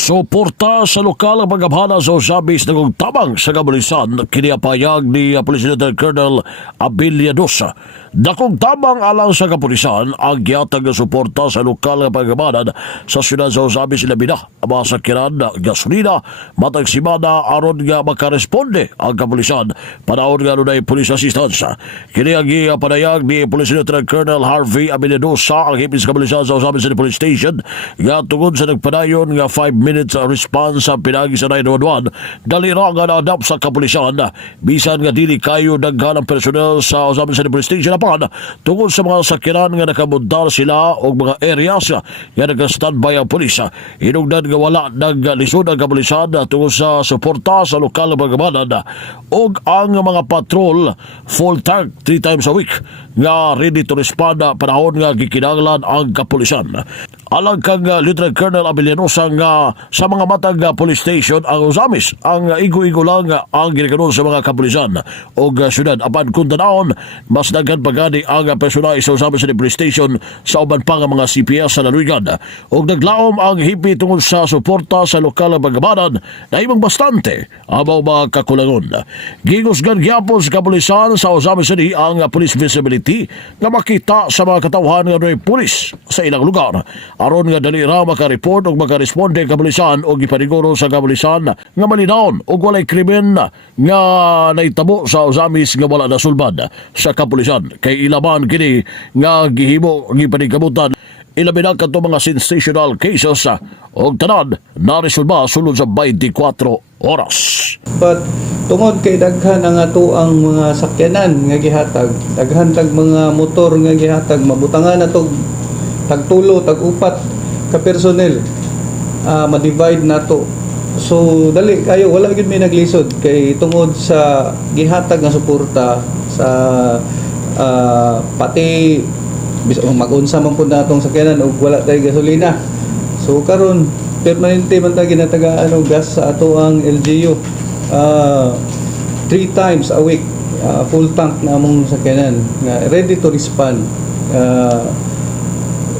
Suporta sa lokal ang pagabhana sa usabis ng tabang sa kabulisan kiniapayag ni Police Lieutenant Colonel Abiliadosa. Dakong tabang alang sa kapulisan ang gihatag nga suporta sa lokal nga pagabhanan sa syudad sa usabis Labina. Ang sakiran gasolina matag simana aron nga makaresponde ang kapulisan panahon nga nunay police assistance. Kini ang gipanayag ni Police Lieutenant Colonel Harvey Abiliadosa ang hipis kapulisan sa usabis sa police station nga tungod sa nagpadayon nga 5 minutes response sa pinagi sa 911 dalira nga naadap sa kapulisan bisan nga dili kayo daghan ang personel sa usapan sa police station apan tungod sa mga sakiran nga nakabundar sila o mga areas nga nag-standby ang pulis. Hinungdan nga wala naglisod ang kapulisan tungod sa suporta sa lokal na pagamanan o ang mga patrol full tank 3 times a week nga ready to respond panahon nga gikinahanglan ang kapulisan. Alang kang Lieutenant Colonel Abiliadosa nga sa mga matag police station ang usamis ang igo-igo lang ang ginikanon sa mga kapulisan o syudad apan kung tanawon mas daghan pagani ang personal sa usamis sa police station sa uban pa nga mga CPS sa Laluigan o naglaom ang hipi tungod sa suporta sa lokal na pagamanan na ibang bastante abaw mga kakulangon. Gingusgan gyapon sa kapulisan sa usamis ang police visibility nga makita sa mga katawhan nga may pulis sa ilang lugar aron nga dali ra makareport o makaresponde ang kapulisan o gipaniguro sa kapulisan nga malinawon o walay krimen nga naitabo sa usamis nga wala nasulbad sa kapulisan kay ilaban kini nga gihimo gipanikabutan ilabi na kanto mga sensational cases o tanan na resolba sulod sa 24 oras. But tungod kay daghan ang ato ang mga sakyanan nga gihatag, daghan tag mga motor nga gihatag, mabutangan na to tag-tulo, tag-upat ka personnel, ma-divide na to. So dali kayo, wala gyud may naglisod kay tungod sa gihatag nga suporta sa pati mag-unsa man pud natong sakyanan ug wala tay gasolina. So karon permanente man ta ginatagaan og gas sa ato ang LGU 3 times a week, full tank na among sakyanan nga ready to respond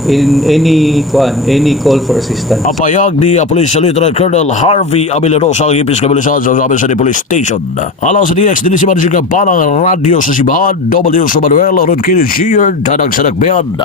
in any call for assistance. Apayag ni Police Lieutenant Colonel Harvey Abiliadosa ang ipis kapulisan sa usapan sa police station. Alang sa DX din si Manisiga Banang Radio sa Sibahan, W. Manuel Rodquin Jr. Danang Sanakbean.